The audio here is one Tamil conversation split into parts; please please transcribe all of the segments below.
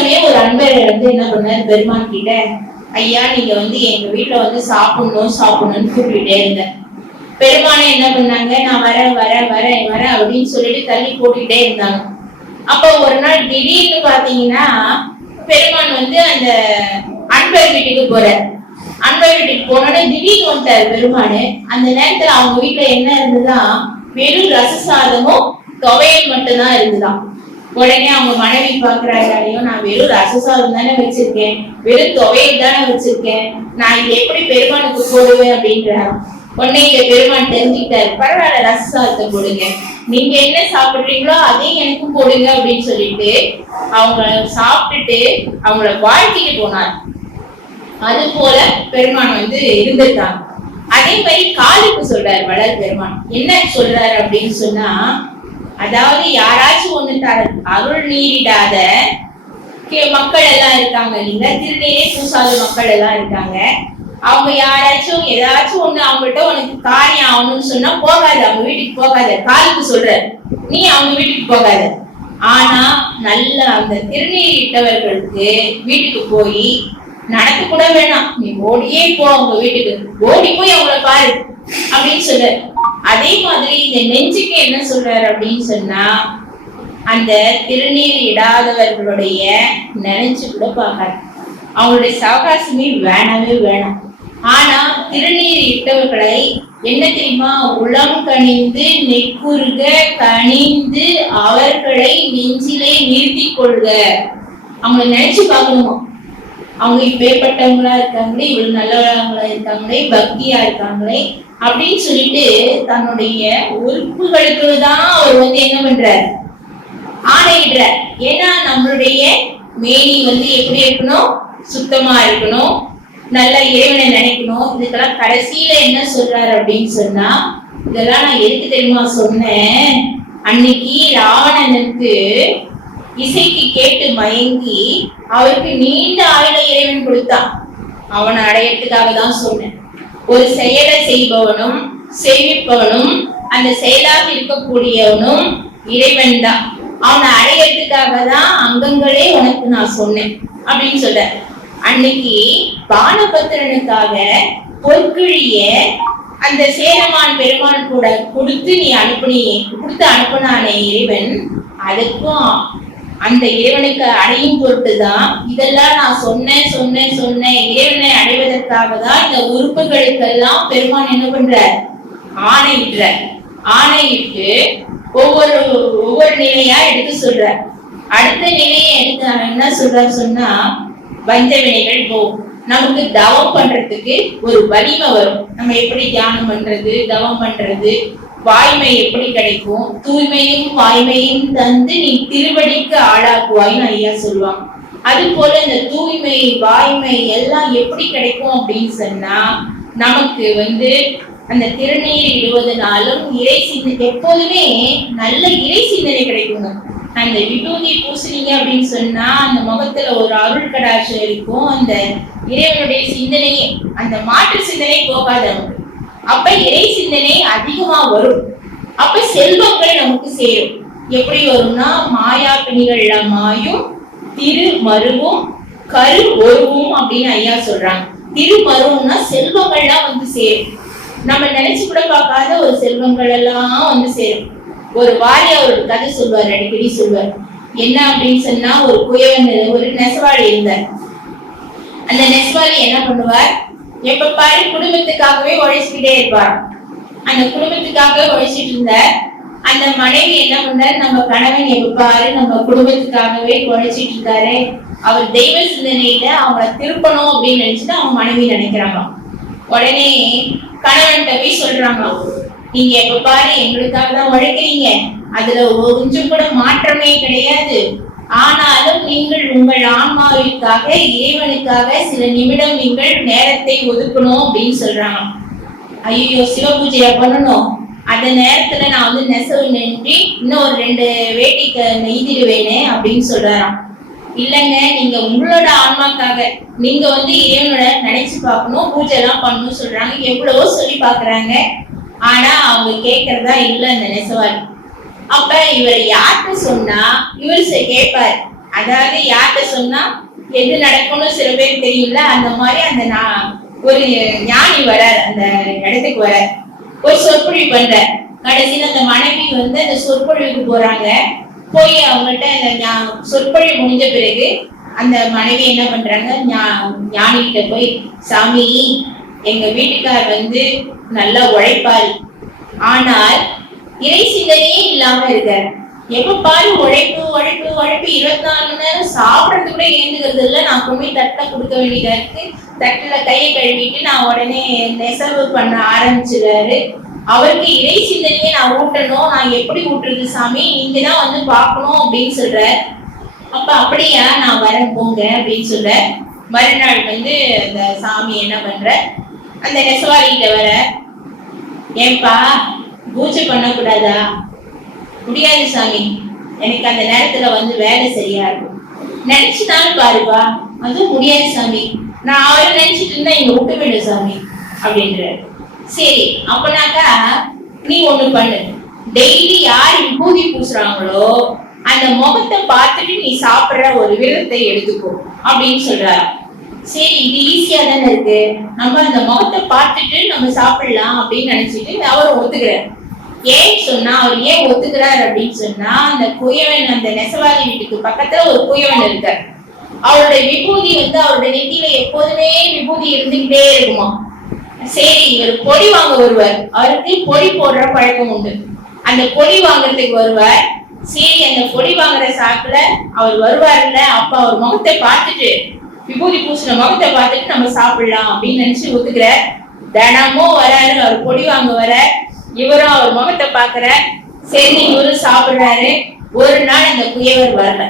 சமயம் ஒரு அன்பர் வந்து என்ன பண்ணாரு பெருமான் கிட்ட ஐயா நீங்க வந்து எங்க வீட்டுல வந்து சாப்பிடணும் சாப்பிடணும்னு கூப்பிட்டுட்டே இருந்தேன் பெருமானே என்ன பண்ணாங்க நான் வரேன் வரேன் வரேன் வரேன் அப்படின்னு சொல்லிட்டு தள்ளி போட்டுக்கிட்டே இருந்தாங்க. அப்போ ஒரு நாள் திடீர்னு பாத்தீங்கன்னா பெருமான் வந்து அந்த அன்பர் வீட்டுக்கு போறார். அன்பர் வீட்டுக்கு போனோடனே திடீர்னு வந்துட்டாரு பெருமானு. அந்த நேரத்துல அவங்க வீட்டுல என்ன இருந்ததுதான் வெறும் ரச சாதமும் துவையல் மட்டும்தான் இருந்துதான் உடனே அவங்க மனைவி பாக்குறாங்க ஐயோ நான் வெறும் ரசசாதம் தானே வச்சிருக்கேன். வெறும் துவையல் தானே வச்சிருக்கேன். நான் இது எப்படி பெருமானுக்கு போடுவேன் அப்படின்றாங்க உடனே இங்க பெருமான் தெரிஞ்சுக்கிட்டாரு. பரவாயில்ல ரசசாதத்தை போடுங்க. நீங்க என்ன சாப்பிடுறீங்களோ அதையும் எனக்கும் போடுங்க அப்படின்னு சொல்லிட்டு அவங்க சாப்பிட்டுட்டு அவங்கள வாழ்த்திட்டு போனார். அது போல பெருமான் வந்து இருந்திருக்காங்க அதே மாதிரி காலுக்கு சொல்றாரு வளர் பெருமான் என்ன சொல்றாரு அப்படின்னு சொன்னா அதாவது யாராச்சும் ஒண்ணு தர அருள் நீரிடாத கே- மக்கள் எல்லாம் இருக்காங்க நீங்க திருநீரே பூசாத மக்கள் எல்லாம் இருக்காங்க. அவங்க யாராச்சும் ஏதாச்சும் ஒண்ணு அவங்ககிட்ட உனக்கு காரியம் ஆகணும்னு சொன்னா போகாத. அவங்க வீட்டுக்கு போகாத. காலுக்கு சொல்ற. நீ அவங்க வீட்டுக்கு போகாத. ஆனா நல்ல அந்த திருநீர் இட்டவர்களுக்கு வீட்டுக்கு போய் நடக்க கூட வேணாம். நீ ஓடியே போ அவங்க வீட்டுக்கு. ஓடி போய் அவங்கள பாரு. அப்படின்னு சொல்ற. அதே மாதிரி இந்த நெஞ்சுக்கு என்ன சொல்றாரு அப்படின்னு சொன்னா அந்த திருநீர் இடாதவர்களுடைய நினைச்சு கூட பார்க்காது. அவங்களுடைய சவகாசமே வேணவே வேணாம். ஆனா திருநீர் இட்டவர்களை என்ன தெரியுமா? உளம் கனிந்து நெக்குறுக கனிந்து அவர்களை நெஞ்சிலே நிறுத்தி கொள்க. அவங்கள நினைச்சு பார்க்கணுமா? அவங்க இப்பேற்பட்டவங்களா இருக்காங்களே இவ்வளவு நல்லவங்களா இருக்காங்களே பக்தியா இருக்காங்களே அப்படின்னு சொல்லிட்டு தன்னுடைய உறுப்புகளுக்கு தான் அவர் வந்து என்ன பண்றார்? ஆணையிடுறார். ஏன்னா நம்மளுடைய மேனி வந்து எப்படி இருக்கணும்? சுத்தமா இருக்கணும். நல்ல இறைவனை நினைக்கணும். இதுக்கெல்லாம் கடைசியில என்ன சொல்றாரு அப்படின்னு சொன்னா இதெல்லாம் நான் எதுக்கு தெரியுமா சொன்னேன்? அன்னைக்கு ராவணனுக்கு இசைக்கு கேட்டு மயங்கி அவருக்கு நீண்ட ஆயுள இறைவன் கொடுத்தான். அவனை அடையறதுக்காக தான் சொன்னேன். ஒரு செயலை செய்பவனும் செய்விப்பவனும் அந்த செயலாக இருக்கக்கூடியவனும் இறைவன் தான் அவனை அடையறதுக்காக தான் அங்கங்களே உனக்கு நான் சொன்னேன் அப்படின்னு சொல்ற அன்னைக்கு பானபத்திரனுக்காக பொற்கிழிய அந்த சேரமான் பெருமான் கூட கொடுத்து நீ அனுப்புனி கொடுத்து அனுப்பினானே இறைவன் அதுக்கும் அந்த இறைவனுக்கு அடையும் பொருட்டு தான் இதெல்லாம் நான் சொன்னேன் சொன்னேன் சொன்னேன். இறைவனை அடைவதற்காக தான் இந்த உறுப்புகளுக்கெல்லாம் பெருமான் என்ன பண்ற ஆணையிடுற ஆணையிட்டு ஒவ்வொரு ஒவ்வொரு நிலையா எடுத்து சொல்ற அடுத்த நிலையை எடுத்து என்ன சொல்ற சொன்னா வஞ்ச வினைகள் போகும் நமக்கு தவம் பண்றதுக்கு ஒரு வலிமை வரும். நம்ம எப்படி தியானம் பண்றது தவம் பண்றது வாய்மை எப்படி கிடைக்கும்? தூய்மையும் வாய்மையும் தந்து நீ திருவடிக்கு ஆளாக்குவாய்னு ஐயா சொல்லுவாங்க. அது போல இந்த தூய்மை வாய்மை எல்லாம் எப்படி கிடைக்கும் அப்படின்னு சொன்னா நமக்கு வந்து அந்த திருநீர் இடுவதனாலும் இறை சிந்தனை எப்போதுமே நல்ல இறை சிந்தனை கிடைக்குங்க அந்த விபூதி பூசினீங்க அப்படின்னு சொன்னா அந்த முகத்துல ஒரு அருள் கடாட்சம் இருக்கும். அந்த இறைவனுடைய சிந்தனையே அந்த மாற்று சிந்தனை போகாது நமக்கு அப்ப இறை சிந்தனை அதிகமா வரும். அப்ப செல்வங்கள் நமக்கு சேரும். எப்படி வரும்னா மாயா பிணிகள்ல மாயும் திரு மருவும் கரு ஒருவும் அப்படின்னு ஐயா சொல்றாங்க. திரு மருவும்னா செல்வங்கள்லாம் வந்து சேரும். நம்ம நினைச்சு கூட பார்க்காத ஒரு செல்வங்கள் எல்லாம் வந்து சேரும். ஒரு வாரியார் ஒரு கதை சொல்வார் அடிக்கடி சொல்வார் என்ன அப்படின்னு சொன்னா ஒரு குயவன் ஒரு நெசவாளி இருந்தார். அந்த நெசவாளி என்ன பண்ணுவார்? எப்ப பாரு குடும்பத்துக்காகவே உழைச்சிக்கிட்டே இருப்பார். அந்த குடும்பத்துக்காக உழைச்சிட்டு இருந்த அந்த மனைவி என்ன பண்ணார் நம்ம கணவன் எப்ப பாரு நம்ம குடும்பத்துக்காகவே உழைச்சிட்டு இருக்காரு. அவர் தெய்வ சிந்தனையில அவங்கள திருப்பணும் அப்படின்னு நினைச்சுட்டு அவங்க மனைவி நினைக்கிறாங்க உடனே கணவன்கிட்ட போய் சொல்றாங்க நீங்க எப்ப பாரு எங்களுக்காக தான் உழைக்கிறீங்க. அதுல கொஞ்சம் கூட மாற்றமே கிடையாது. ஆனாலும் நீங்கள் உங்கள் ஆன்மாவிற்காக இறைவனுக்காக சில நிமிடம் நீங்கள் நேரத்தை ஒதுக்கணும் அப்படின்னு சொல்றாங்க. ஐயோ சிவபூஜைய பண்ணணும். அந்த நேரத்துல நான் வந்து நெசவு நின்றி இன்னும் ஒரு ரெண்டு வேட்டிக்கு நெய்திடுவேனே அப்படின்னு சொல்றாராம். இல்லைங்க நீங்க உங்களோட ஆன்மாக்காக நீங்க வந்து இறைவனோட நினைச்சு பார்க்கணும் பூஜை எல்லாம் பண்ணணும் சொல்றாங்க. எவ்வளவோ சொல்லி பாக்குறாங்க ஆனா அவங்க கேட்கறதா இல்ல அந்த நெசவாளி. அப்ப இவர் யார்கிட்ட சொன்னா இவர் கேட்பார். அதாவது யார்கிட்ட சொன்னா எது நடக்கும்னு சில பேர் தெரியும்ல அந்த மாதிரி அந்த நான் ஒரு ஞானி வர அந்த இடத்துக்கு வர ஒரு சொற்பொழிவு பண்ற கடைசியில் அந்த மனைவி வந்து அந்த சொற்பொழிவுக்கு போறாங்க. போய் அவங்கள்ட்ட அந்த சொற்பொழிவு முடிஞ்ச பிறகு அந்த மனைவி என்ன பண்றாங்க ஞா- ஞானிகிட்ட போய் சாமி எங்க வீட்டுக்கார் வந்து நல்லா உழைப்பார். ஆனால் இறை சிந்தனையே இல்லாம இருக்க. எப்ப பாரு உழைப்பு உழைப்பு உழைப்பு இருபத்தி நாலு மணி நேரம் சாப்பிடறது கூட ஏந்துகிறது இல்ல. நான் கொண்டு போய் தட்டை கொடுக்க வேண்டியதா இருக்கு. தட்டுல கையை கழுவிட்டு நான் உடனே நெசவு பண்ண ஆரம்பிச்சிடுறாரு. அவருக்கு இறை சிந்தனையை நான் ஊட்டணும். நான் எப்படி ஊட்டுறது சாமி? நீங்க தான் வந்து பார்க்கணும் அப்படின்னு சொல்ற அப்ப அப்படியா நான் வரேன் போங்க அப்படின்னு சொல்ற மறுநாள் வந்து அந்த சாமி என்ன பண்ற அந்த நெசவாளிகிட்ட வர ஏன்பா பூஜை பண்ணக்கூடாதா? முடியாது சாமி. எனக்கு அந்த நேரத்துல வந்து வேலை சரியா இருக்கும் நினைச்சுதானே பாருப்பா. அதுவும் முடியாது சாமி. நான் அவரை நினைச்சிட்டு இருந்தா இங்க விட்டு விடு சாமி அப்படின்றாரு. சரி அப்பனாக்கா நீ ஒண்ணு பண்ணு. டெய்லி யார் விபூதி பூசுறாங்களோ அந்த முகத்தை பார்த்துட்டு நீ சாப்பிடுற ஒரு விரதத்தை எடுத்துக்கோ அப்படின்னு சொல்றாரு. சரி இது ஈஸியா தானே இருக்கு. நம்ம அந்த முகத்தை பார்த்துட்டு நம்ம சாப்பிடலாம் அப்படின்னு நினைச்சிட்டு அவர் ஒத்துக்கிறார். ஏன் சொன்னா அவர் ஏன் ஒத்துக்கிறார் அப்படின்னு சொன்னா அந்த குயவன் அந்த நெசவாளி வீட்டுக்கு பக்கத்துல ஒரு குயவன் இருக்கார். அவருடைய விபூதி வந்து அவருடைய நெத்தியில எப்போதுமே விபூதி இருந்துகிட்டே இருக்குமா? சரி இவர் பொடி வாங்க வருவார். அவருக்கு பொடி போடுற பழக்கம் உண்டு. அந்த பொடி வாங்குறதுக்கு வருவார். சரி அந்த பொடி வாங்குற சாக்குல அவர் வருவார்ல அப்ப அவர் முகத்தை பார்த்துட்டு விபூதி பூசின முகத்தை பார்த்துட்டு நம்ம சாப்பிடலாம் அப்படின்னு நினைச்சு ஒத்துக்கிறார். தினமும் வராரு அவர் பொடி வாங்க வர இவரும் அவர் முகத்தை பாக்குற சரி இவரும் சாப்பிடுறாரு. ஒரு நாள் அந்த குயவர் வரல.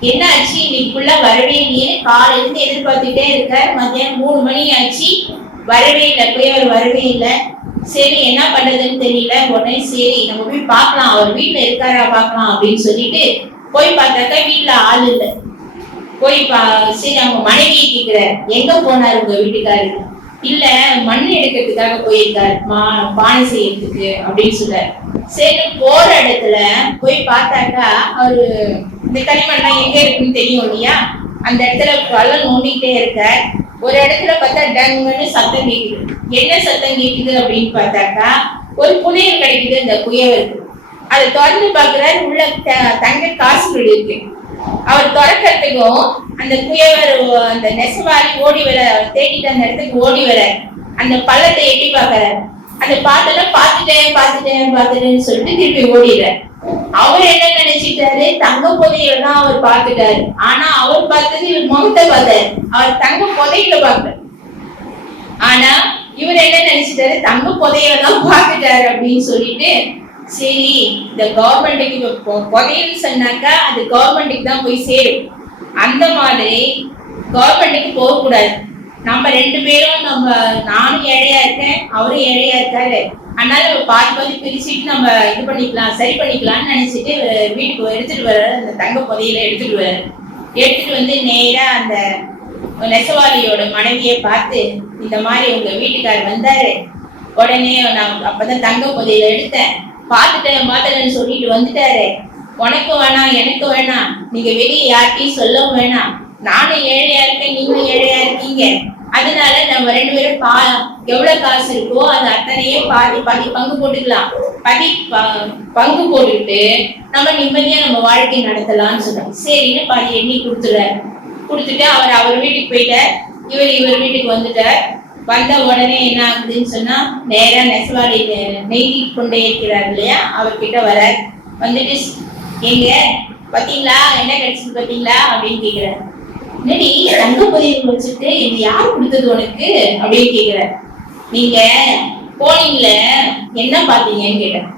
என்ன ஆச்சு இன்னைக்கு ஃபுல்லா வரவே இல்லையே. காலையிலிருந்து எதிர்பார்த்துட்டே இருக்க. மத்தியானம் மூணு மணி ஆச்சு. வரவே இல்லை. குயவர் வரவே இல்லை. சரி என்ன பண்றதுன்னு தெரியல. உடனே சரி நம்ம போய் பார்க்கலாம். அவர் வீட்டுல இருக்காரா பார்க்கலாம் அப்படின்னு சொல்லிட்டு போய் பார்த்தாக்கா வீட்டுல ஆள் இல்லை. போய் பா சரி அவங்க மனைவியை கேட்கிற எங்க போனாரு உங்க வீட்டுக்காரு இல்ல மண் எடுக்கிறதுக்காக போயிருக்காரு மா பானை செய்யறதுக்கு அப்படின்னு சொல்றாரு. சரி போற இடத்துல போய் பார்த்தாக்கா அவரு இந்த களிமண்லாம் எங்க இருக்குன்னு தெரியும் இல்லையா? அந்த இடத்துல கல்ல நோண்டிக்கிட்டே இருக்க ஒரு இடத்துல பார்த்தா டங்குன்னு சத்தம் கேட்குது என்ன சத்தம் கேட்குது அப்படின்னு பார்த்தாக்கா ஒரு புனையல் கிடைக்குது இந்த குயவருக்கு அதை திறந்து பாக்குறாரு உள்ள த- தங்க காசுகள் இருக்கு. அவர் திறக்கிறதுக்கும் அந்த குயவர் அந்த நெசவாரி ஓடி வர அவர் தேடிட்டு அந்த இடத்துக்கு ஓடி வர அந்த பள்ளத்தை எட்டி பார்க்கறாரு. அந்த பார்த்தோன்னா பாத்துட்டேன் பாத்துட்டேன் பார்த்துட்டேன்னு சொல்லிட்டு திருப்பி ஓடிடுறாரு. அவர் என்ன நினைச்சிட்டாரு? தங்க புதையல் தான் அவர் பாத்துட்டாரு ஆனா அவர் பார்த்தது இவர் முகத்தை பார்த்தாரு. அவர் தங்க புதையில பார்க்கல. ஆனா இவர் என்ன நினைச்சிட்டாரு? தங்க புதையில தான் பாத்துட்டாரு அப்படின்னு சொல்லிட்டு சரி இந்த கவர்மெண்ட்டுக்கு இப்போ புதையல் சொன்னாக்கா அது கவர்மெண்ட்டுக்கு தான் போய் சேரும். அந்த மாதிரி கவர்மெண்ட்டுக்கு போகக்கூடாது. நம்ம ரெண்டு பேரும் நம்ம நானும் ஏழையா இருக்கேன் அவரும் ஏழையா இருக்காரு. அதனால நம்ம பாதி பாதி பிரிச்சுட்டு நம்ம இது பண்ணிக்கலாம் சரி பண்ணிக்கலாம்னு நினைச்சிட்டு வீட்டுக்கு எடுத்துட்டு வர அந்த தங்க புதையில எடுத்துட்டு வர எடுத்துட்டு வந்து நேரா அந்த நெசவாளியோட மனைவியை பார்த்து இந்த மாதிரி உங்க வீட்டுக்காரர் வந்தாரு. உடனே நான் அப்பதான் தங்க புதையில எடுத்தேன். பார்த்துட்டேன் பார்த்துட்டேன்னு சொல்லிட்டு வந்துட்டாரு. உனக்கும் வேணாம் எனக்கும் வேணாம். நீங்க வெளியே யார்கிட்டயும் சொல்லவும் வேணாம். நானும் ஏழையா இருக்கேன் நீங்களும் ஏழையா இருக்கீங்க. அதனால நம்ம ரெண்டு பேரும் பா எவ்வளவு காசு இருக்கோ அது அத்தனையே பாதி பாதி பங்கு போட்டுக்கலாம். பாதி ப- பங்கு போட்டுக்கிட்டு நம்ம நிம்மதியா நம்ம வாழ்க்கை நடத்தலாம்னு சொன்னோம் சரின்னு பாதி எண்ணி கொடுத்துறாரு கொடுத்துட்டு அவர் அவர் வீட்டுக்கு போயிட்டார். இவர் இவர் வீட்டுக்கு வந்துட்டார். வந்த உடனே என்ன ஆகுதுன்னு சொன்னா நேரா நெசவாளி நெய்தி கொண்டே இருக்கிறார் இல்லையா அவர்கிட்ட வர வந்துட்டு எங்க பாத்தீங்களா? என்ன கிடைச்சது பாத்தீங்களா? அப்படின்னு கேக்குறாரு. என்னடி தங்க பதிவு வச்சுட்டு இது யார் கொடுத்தது உனக்கு? அப்படின்னு கேக்குறாரு. நீங்க போனீங்கள என்ன பாத்தீங்கன்னு கேட்டேன்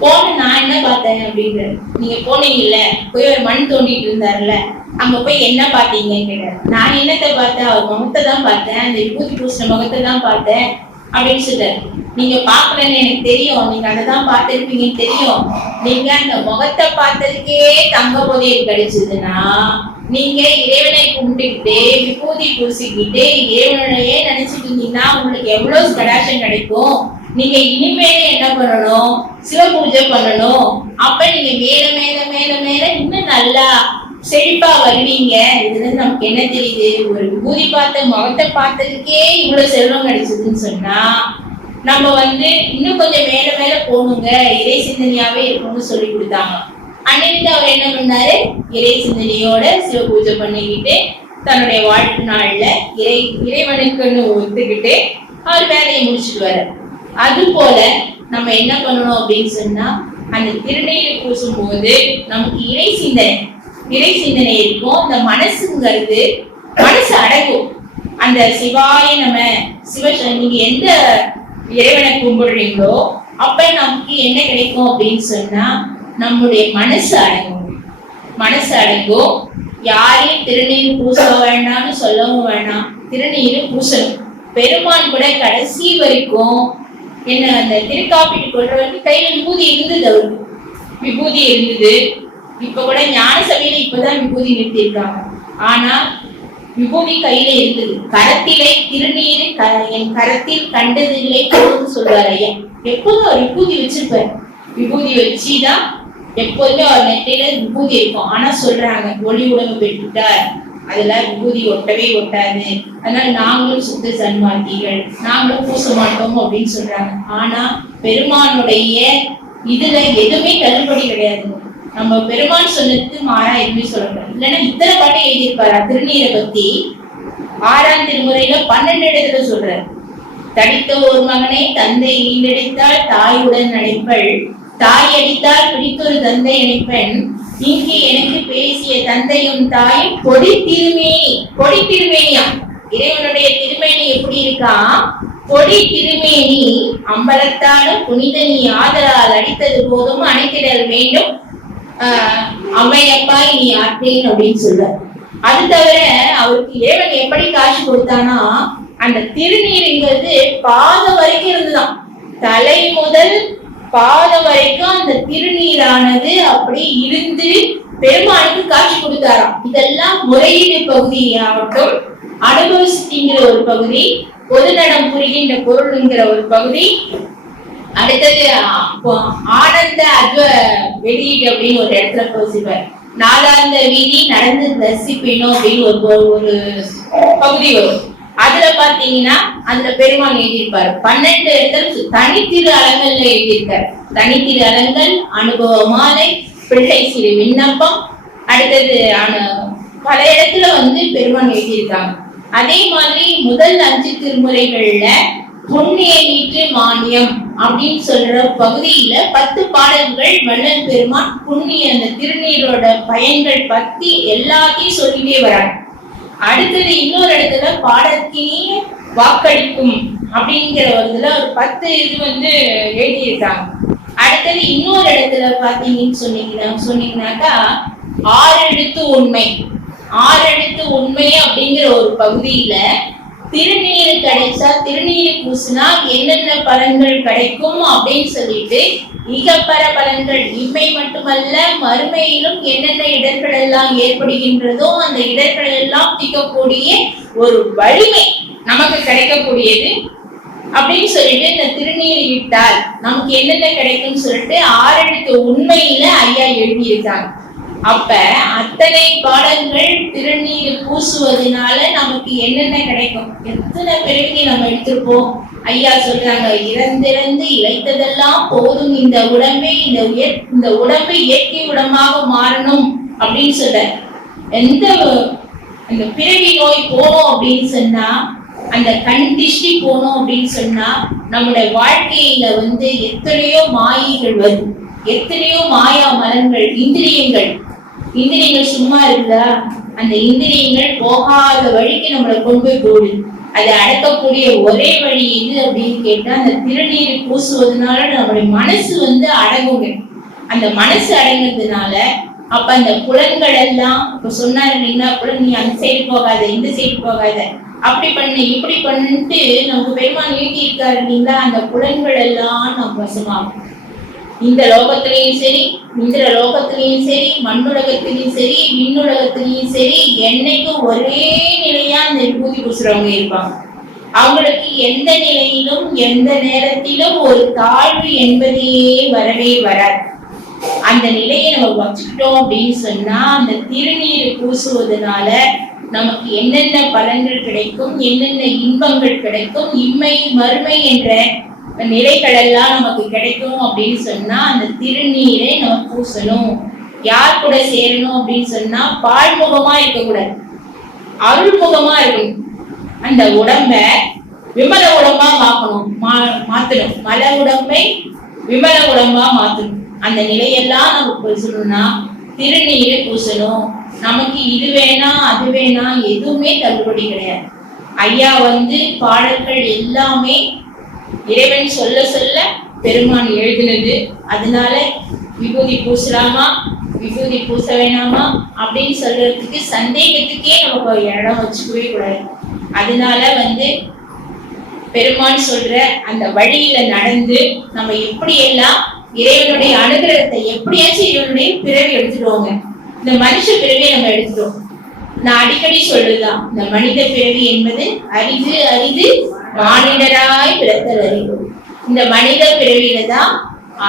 போன நான் என்ன பார்த்தேன் அப்படின்னு நீங்க போனீங்கல்ல போய் ஒரு மண் தோண்டிட்டு இருந்தாருல்ல அங்க போய் என்ன பார்த்தீங்கன்னு கேட்டாரு. நான் என்னத்தை பார்த்தேன்? அவர் முகத்தை தான் பார்த்தேன். அந்த விபூதி பூசின முகத்தை தான் பார்த்தேன் அப்படின்னு சொல்றாரு நீங்க பார்க்கலன்னு எனக்கு தெரியும். நீங்க அதை தான் பார்த்திருப்பீங்கன்னு தெரியும். நீங்க அந்த முகத்தை பார்த்ததுக்கே தங்க புதையல் கிடைச்சதுன்னா நீங்க இறைவனை கும்பிட்டுக்கிட்டே விபூதி பூசிக்கிட்டு இறைவனையே நினைச்சிட்டு இருந்தீங்கன்னா உங்களுக்கு எவ்வளவு கடாட்சம் கிடைக்கும்? நீங்க இனிமேல என்ன பண்ணணும்? சிவ பூஜை பண்ணணும். அப்ப நீங்க மேல மேல மேல மேல இன்னும் நல்லா செழிப்பா வருவீங்க. இதுல நமக்கு என்ன தெரியுது? ஒரு விபூதி பார்த்த முகத்தை பார்த்ததுக்கே இவ்வளவு செல்வம் கிடைச்சதுன்னு சொன்னா நம்ம வந்து இன்னும் கொஞ்சம் மேல மேல போகணுங்க இறை சிந்தனையாவே இருக்கணும்னு சொல்லி கொடுத்தாங்க. அன்னைக்கு அவர் என்ன பண்ணாரு? இறை சிந்தனையோட சிவ பூஜை பண்ணிக்கிட்டு தன்னுடைய வாழ்க்கை நாள்ல இறை இறைவனுக்குன்னு ஒத்துக்கிட்டு அவர் வேலையை முடிச்சுட்டு வர்றாரு. அது போல நம்ம என்ன பண்ணணும் அப்படின்னு சொன்னா அந்த திருநீர் பூசும் போது நமக்கு இறை சிந்தனை. இறை சிந்தனை இருக்கும். அந்த மனசுங்கிறது மனசு அடங்கும். அந்த சிவாய நம்ம சிவ நீங்க எந்த இறைவனை கும்பிடுறீங்களோ அப்ப நமக்கு என்ன கிடைக்கும் அப்படின்னு சொன்னா நம்முடைய மனசு அடங்கும். மனசு அடங்கும். யாரையும் திருநீர் பூச வேண்டாம்னு சொல்லவும் வேண்டாம் திருநீர் பூசணும். பெருமான் கூட கடைசி வரைக்கும் என்ன அந்த திருக்காப்பீட்டு கொள்ற வரைக்கும் கையில விபூதி இருந்தது அவருக்கு. விபூதி இருந்தது. இப்ப கூட ஞான சபையில இப்பதான் விபூதி நிறுத்தியிருக்காங்க. ஆனா விபூதி கையில இருந்தது. கரத்திலே திருநீர் க- என் கரத்தில் கண்டதில்லை போதும் சொல்றாரு ஐயா எப்போதும் அவர் விபூதி வச்சிருப்பாரு. விபூதி வச்சுதான் எப்போதுமே அவர் நெற்றியில விபூதி இருக்கும். ஆனா சொல்றாங்க ஒளி உடம்பு பெற்றுட்டார். அதெல்லாம் விபூதி ஒட்டவே ஒட்டாது. அதனால நாங்களும் சுத்த சன்மார்க்கிகள் நாங்களும் பூச மாட்டோம் அப்படின்னு சொல்றாங்க. ஆனா பெருமானுடைய இதுல எதுவுமே தள்ளுபடி கிடையாது. நம்ம பெருமான் சொன்னதுக்கு மாறா எதுவுமே சொல்லக்கூடாது இல்லைன்னா இத்தனை பாட்டு எழுதியிருப்பாரா? திருநீரை பத்தி ஆறாம் திருமுறையில பன்னெண்டு இடத்துல சொல்றாரு. தடித்த ஒரு மகனை தந்தை ஈண்டடித்தால் தாயுடன் அழைப்பள் தாய் அடித்தால் பிடித்தொரு தந்தை அணைப்பெண் இங்கே எனக்கு பேசிய தந்தையும் தாயும் கொடி திருமேனி கொடி திருமேனியா இறைவனுடைய திருமேனி எப்படி இருக்கா? கொடி திருமேனி அம்பலத்தாலும் புனித நீ ஆதலால் அடித்தது போதும் அணைத்திடல் வேண்டும். அம்மையப்பா நீ ஆற்றேன் அப்படின்னு சொல்றார். அது தவிர அவருக்கு இறைவன் எப்படி காட்சி கொடுத்தானா? அந்த திருநீருங்கிறது பாதம் வரைக்கும் இருந்துதான். தலை முதல் பாதம் வரைக்கும் அந்த திருநீரானது அப்படி இருந்து பெருமாளுக்கு காட்சி கொடுத்தாராம். இதெல்லாம் முறையீடு பகுதியாகட்டும் அனுபவஸ்திங்கிற ஒரு பகுதி பொதுநடம் புரிகின்ற பொருள்ங்கிற ஒரு பகுதி. அடுத்தது அப்போ ஆனந்த அத்வ வெளியீடு அப்படின்னு ஒரு இடத்துல போசிப்பார். நாலாந்த வீதி நடந்து தரிசிப்பினோம் அப்படின்னு ஒரு- ஒரு பகுதி வரும். அதுல பாத்தீங்கன்னா அதுல பெருமான் எழுதியிருப்பாரு. பன்னெண்டு இடத்துல தனித்திரு அலங்கள்ல எழுதியிருக்காரு. தனித்திரு அலங்கள் அனுபவ மாலை பிள்ளை சிறு விண்ணப்பம் அடுத்தது அனு- பல இடத்துல வந்து பெருமான் எழுதியிருக்காங்க. அதே மாதிரி முதல் அஞ்சு திருமுறைகள்ல புண்ணிய நீற்று மானியம் அப்படின்னு சொல்ற பகுதியில பத்து பாடல்கள் வள்ளல் பெருமான் புண்ணிய அந்த திருநீரோட பயன்கள் பத்தி எல்லாத்தையும் சொல்லிட்டே வராங்க. அடுத்தது இன்னொரு இடத்துல பாடத்தினே வாக்களிக்கும் அப்படிங்கிற ஒரு இதுல ஒரு பத்து இது வந்து எழுதியிருக்காங்க. அடுத்தது இன்னொரு இடத்துல பாத்தீங்கன்னு சொன்னீங்கன்னா சொன்னீங்கன்னாக்கா ஆறு எழுத்து உண்மை. ஆறு எழுத்து உண்மை அப்படிங்கிற ஒரு பகுதியில திருநீர் கிடைச்சா திருநீர் பூசினா என்னென்ன பலன்கள் கிடைக்கும் அப்படின்னு சொல்லிட்டு இகப்பர பலன்கள் இம்மை மட்டுமல்ல மறுமையிலும் என்னென்ன இடர்கள் எல்லாம் ஏற்படுகின்றதோ அந்த இடர்கள் எல்லாம் திக்கக்கூடிய ஒரு வலிமை நமக்கு கிடைக்கக்கூடியது. அப்படின்னு சொல்லிட்டு இந்த திருநீர் விட்டால் நமக்கு என்னென்ன கிடைக்கும்னு சொல்லிட்டு ஆறெழுத்து உண்மையில ஐயா எழுதியிருக்காங்க. அப்ப அத்தனை பாடல்கள் திருநீர் பூசுவதனால நமக்கு என்னென்ன கிடைக்கும்? எத்தனை பிறவி நம்ம எடுத்திருப்போம்? ஐயா சொல்றாங்க இறந்திறந்து இழைத்ததெல்லாம் போதும். இந்த உடம்பே இந்த உயர் இந்த உடம்பு இயற்கை உடம்பாக மாறணும் அப்படின்னு சொல்ற. எந்த அந்த பிறவி நோய் போனோம் அப்படின்னு சொன்னா அந்த கண் திஷ்டி போனோம் அப்படின்னு சொன்னா நம்முடைய வாழ்க்கையில வந்து எத்தனையோ மாயைகள் வரும். எத்தனையோ மாயா மரங்கள் இந்திரியங்கள் இந்திரியங்கள் சும்மா இருக்குதா? அந்த இந்திரியங்கள் போகாத வழிக்கு நம்மளை கொண்டு போய் போடுது அதை அடக்கக்கூடிய ஒரே வழி எது அப்படின்னு கேட்டா அந்த திருநீர் பூசுவதனால நம்மளுடைய மனசு வந்து அடங்குங்க. அந்த மனசு அடங்குறதுனால அப்ப அந்த புலன்கள் எல்லாம் இப்ப சொன்னாரு இல்லைங்களா புலன் நீ அந்த சைடு போகாத இந்த சைடு போகாத. அப்படி பண்ணு இப்படி பண்ணுன்ட்டு நமக்கு பெருமான் நீட்டி இருக்காரு இல்லைங்களா அந்த புலன்கள் எல்லாம் நம்ம வசமாகும். இந்த லோகத்திலையும் சரி இந்திர லோகத்திலையும் சரி மண்ணுலகத்திலையும் சரி மின்னுலகத்திலையும் சரி என்னைக்கும் ஒரே நிலையா அந்த விபூதி பூசுறவங்க இருப்பாங்க. அவங்களுக்கு எந்த நிலையிலும் எந்த நேரத்திலும் ஒரு தாழ்வு என்பதே வரவே வராது. அந்த நிலையை நம்ம வச்சுக்கிட்டோம் அப்படின்னு சொன்னா அந்த திருநீர் பூசுவதனால நமக்கு என்னென்ன பலன்கள் கிடைக்கும் என்னென்ன இன்பங்கள் கிடைக்கும் இம்மை மறுமை என்ற நிலைகள் எல்லாம் நமக்கு கிடைக்கும் அப்படின்னு சொன்னா அந்த திருநீரை நம்ம பூசணும். யார் கூட சேரணும் அப்படின்னு சொன்னா பால்முகமா இருக்கக்கூடாது. அருள்முகமா இருக்கணும். அந்த உடம்ப விமல உடம்பா மாக்கணும் மா மாத்தணும். மல உடம்பை விமல உடம்பா மாத்தணும். அந்த நிலையெல்லாம் நம்ம பூசணும்னா திருநீரை பூசணும். நமக்கு இது வேணாம் அது வேணாம் எதுவுமே தள்ளுபடி கிடையாது. ஐயா வந்து பாடல்கள் எல்லாமே இறைவன் சொல்ல சொல்ல பெருமான் எழுதினது. அதனால விபூதி பூசலாமா? விபூதி பூச வேணாமா? அப்படின்னு சொல்றதுக்கு சந்தேகத்துக்கே நமக்கு இடம் வச்சுக்கவே கூடாது. அதனால வந்து பெருமான் சொல்ற அந்த வழியில நடந்து நம்ம எப்படி எல்லாம் இறைவனுடைய அனுகிரகத்தை எப்படியாச்சும் இறைவனுடைய பிறவி எடுத்துடுவோங்க. இந்த மனுஷ பிறவியை நம்ம எடுத்துட்டோம் நான் அடிக்கடி சொல்லுதான் இந்த மனித பிறவி என்பது அரிது அரிது மானிடராய் பிறத்தல் அறிவு இந்த மனித பிறவியில தான்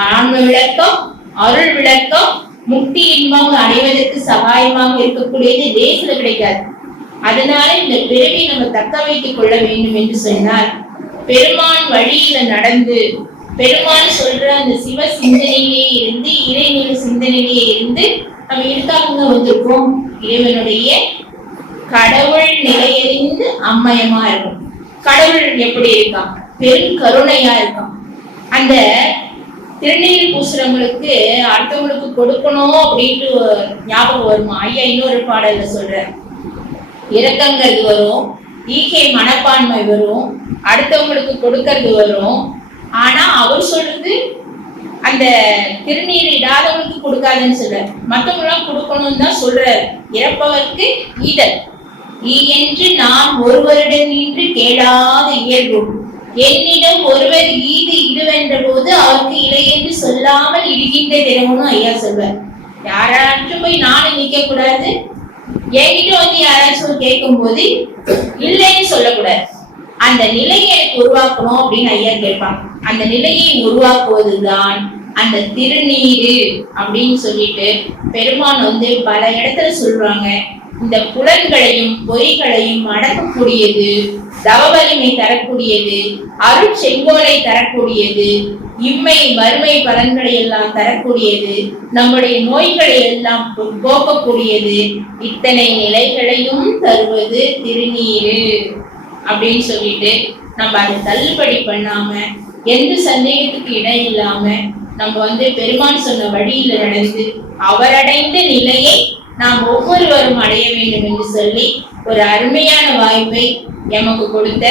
ஆன்ம விளக்கம் அருள் விளக்கம் முக்தி இன்பம் அடைவதற்கு சகாயமாக இருக்கக்கூடியது தேசத்துல கிடைக்காது. அதனால இந்த பிறவி நம்ம தக்க வைத்துக் கொள்ள வேண்டும் என்று சொன்னார் பெருமான் வழியில நடந்து பெருமான் சொல்ற அந்த சிவ சிந்தனையிலே இருந்து இறைநிலை சிந்தனையிலே இருந்து நம்ம இருக்காங்க வந்திருக்கோம். இறைவனுடைய கடவுள் நிலையறிந்து அம்மயமா இருக்கும் கடவுள் எப்படி இருக்கான்? பெரும் கருணையா இருக்கான். அந்த திருநீர் பூசுறவங்களுக்கு அடுத்தவங்களுக்கு கொடுக்கணும் அப்படின்ட்டு ஞாபகம் வருமா? ஐயா இன்னொரு பாடல்ல சொல்ற இரக்கங்கிறது வரும் ஈகை மனப்பான்மை வரும் அடுத்தவங்களுக்கு கொடுக்கறது வரும். ஆனா அவர் சொல்றது அந்த திருநீர் இடாதவங்களுக்கு கொடுக்காதுன்னு சொல்ற மத்தவங்களாம் கொடுக்கணும்னு தான் சொல்றாரு. இறப்பவருக்கு ஈதல். என்று நான் ஒருவருடன் நின்று கேளாத இயல்பும் என்னிடம் ஒருவர் ஈது இடுவென்ற போது அவருக்கு இல்லை என்று சொல்லாமல் இடுகின்ற தினமும் ஐயா சொல்வார். யாராச்சும் போய் நானும் நிக்க கூடாது என்கிட்ட வந்து யாராச்சும் கேட்கும் போது இல்லைன்னு சொல்லக்கூடாது. அந்த நிலையை எனக்கு உருவாக்கணும் அப்படின்னு ஐயா கேட்பாங்க. அந்த நிலையை உருவாக்குவதுதான் அந்த திருநீரு அப்படின்னு சொல்லிட்டு பெருமான் வந்து பல இடத்துல சொல்றாங்க. இந்த புலன்களையும் பொறிகளையும் அடக்கக்கூடியது தவவலிமை தரக்கூடியது அருள் செங்கோலை தரக்கூடியது இம்மை மறுமை பலன்களை எல்லாம் தரக்கூடியது நம்முடைய நோய்களை எல்லாம் போக்கக்கூடியது இத்தனை நிலைகளையும் தருவது திருநீரு. அப்படின்னு சொல்லிட்டு நம்ம அதை தள்ளுபடி பண்ணாம எந்த சந்தேகத்துக்கு இடம் இல்லாம நம்ம வந்து பெருமான் சொன்ன வழியில நடந்து அவரடைந்த நிலையை நாம் ஒவ்வொருவரும் அடைய வேண்டும் என்று சொல்லி ஒரு அருமையான வாய்ப்பை எமக்கு கொடுத்த